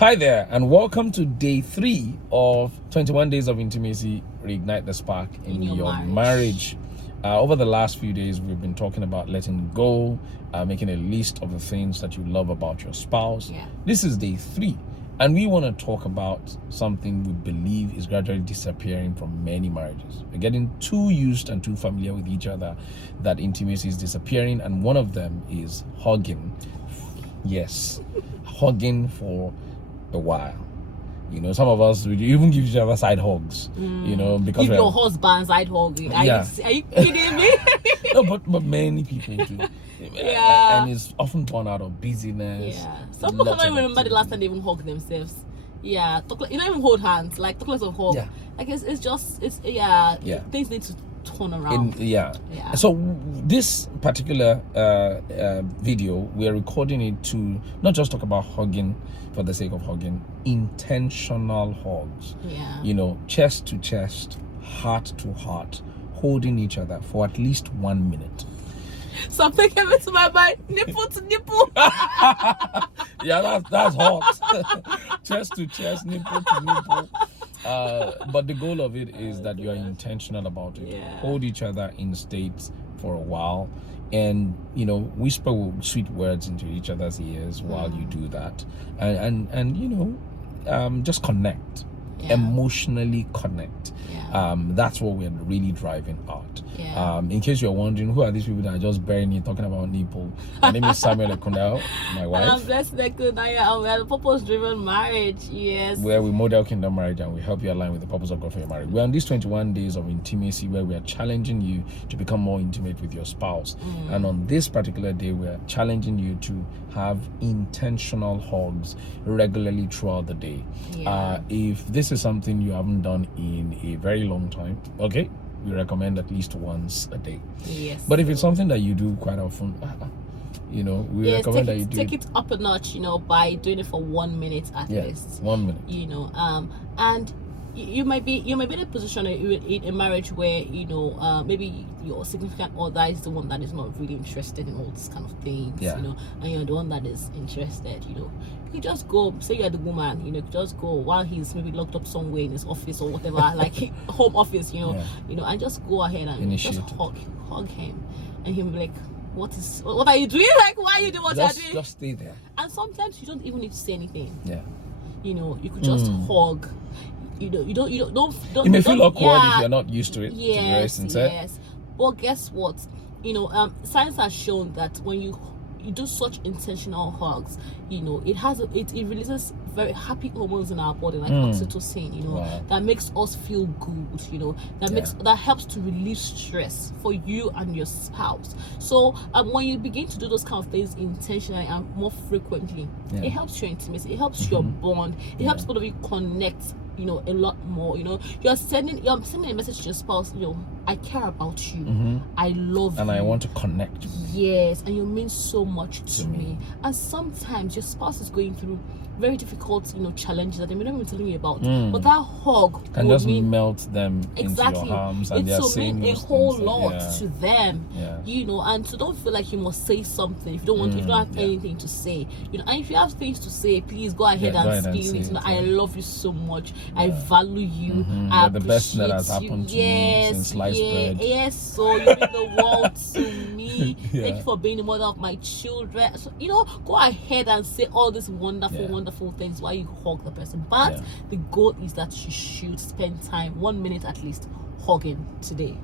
Hi there, and welcome to day 3 of 21 days of intimacy. Reignite the spark in your marriage. Over the last few days, we've been talking about letting go, making a list of the things that you love about your spouse. This is day 3, and we want to talk about something we believe is gradually disappearing from many marriages. We're getting too used and too familiar with each other that intimacy is disappearing, and one of them is hugging. Yes, hugging for a while. You know, some of us would even give each other side hugs. You know, because give your husband side hug. Are you kidding me? No, but many people do. And it's often born out of busyness. Some people can't remember the last time they even hugged themselves. You don't even hold hands. Like, talk less of hug. Like things need to turn around. So this particular video, we're recording it to not just talk about hugging for the sake of hugging, intentional hugs. You know, chest to chest, heart to heart, holding each other for at least 1 minute. Something came into my mind, nipple to nipple. That's hot. Chest to chest, nipple to nipple. But the goal of it is that you are intentional about it. Hold each other in states for a while, and you know, whisper sweet words into each other's ears while you do that, and you know, just connect, emotionally connect. That's what we're really driving at. In case you're wondering, who are these people that are just burying it talking about nipple? My name is Samuel Ekundayo, my wife. I'm Blessing Ekundayo, and we're the purpose-driven marriage. Where we model kingdom marriage and we help you align with the purpose of God for your marriage. We're on these 21 days of intimacy where we are challenging you to become more intimate with your spouse. And on this particular day, we're challenging you to have intentional hugs regularly throughout the day. If this is something you haven't done in a very long time, okay, we recommend at least once a day. But if it's something that you do quite often, you know, we recommend that you take it up a notch, you know, by doing it for 1 minute at least. 1 minute. You know, and you might be in a position in a marriage where, you know, maybe your significant other is the one that is not really interested in all these kind of things, you know, and you're the one that is interested. You know, you just go, say you're the woman, you know, just go while he's maybe locked up somewhere in his office or whatever, like home office, you know, and just go ahead and just hug him, and he'll be like, what are you doing? Like, why are you doing what you're doing? Just stay there. And sometimes you don't even need to say anything. You know, you could just hug. You know, you don't. It may feel awkward if you're not used to it. Yes. But guess what? You know, science has shown that when you do such intentional hugs, you know, it releases very happy hormones in our body, like oxytocin, you know, that makes us feel good, you know, that helps to relieve stress for you and your spouse. So when you begin to do those kind of things intentionally and more frequently, it helps your intimacy, it helps your bond, it helps both of you connect, you know, a lot more. You know, you're sending a message to your spouse, you know, I care about you, I love you, and I want to connect. Yes, and you mean so much to me. And sometimes your spouse is going through very difficult, you know, challenges that they may not even telling you about, but that hug can just melt them into your arms, and they're saying a whole lot to them. You know, and so don't feel like you must say something if you don't want, if you don't have anything to say. You know, and if you have things to say, please go ahead and spill it. You know, I love you so much. I value you. I appreciate the best that has happened to me since sliced bread. Yes, so you mean the world to me. Thank you for being the mother of my children. So, you know, go ahead and say all these wonderful things while you hug the person. But the goal is that you should spend time, 1 minute at least, hugging today.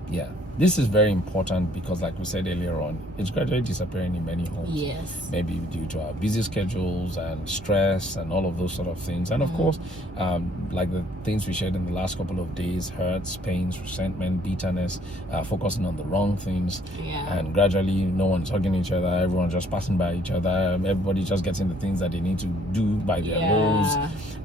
This is very important because, like we said earlier on, it's gradually disappearing in many homes. Maybe due to our busy schedules and stress and all of those sort of things. And of course, like the things we shared in the last couple of days, hurts, pains, resentment, bitterness, focusing on the wrong things. And gradually, no one's hugging each other. Everyone's just passing by each other. Everybody just getting the things that they need to do by their roles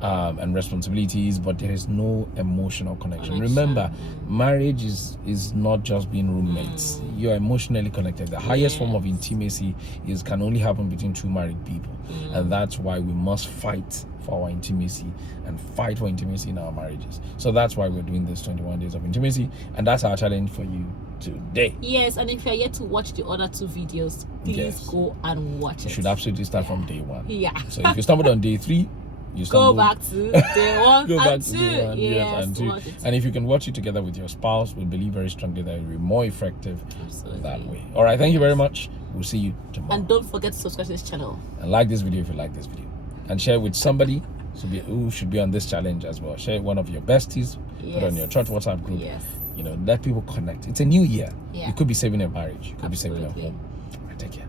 and responsibilities, but there is no emotional connection. Remember, marriage is not just being roommates. You're emotionally connected. The highest form of intimacy can only happen between two married people, and that's why we must fight for our intimacy and fight for intimacy in our marriages. So that's why we're doing this 21 days of intimacy, and that's our challenge for you today. Yes, and if you're yet to watch the other 2 videos, please go and watch it. You should absolutely start from day 1. Yeah. So if you stumbled on day 3, you go stumble, back to day one go back and to two. day one, Yes, and two. watch it. And if you can watch it together with your spouse, we believe very strongly that it will be more effective Absolutely. that way. All right, thank you very much. We'll see you tomorrow. And don't forget to subscribe to this channel. And like this video if you like this video. And share with somebody who should be on this challenge as well. Share one of your besties, put on your church WhatsApp group. Yes. You know, let people connect. It's a new year. Yeah. You could be saving a marriage. You could Absolutely. be saving a home. All right, take care.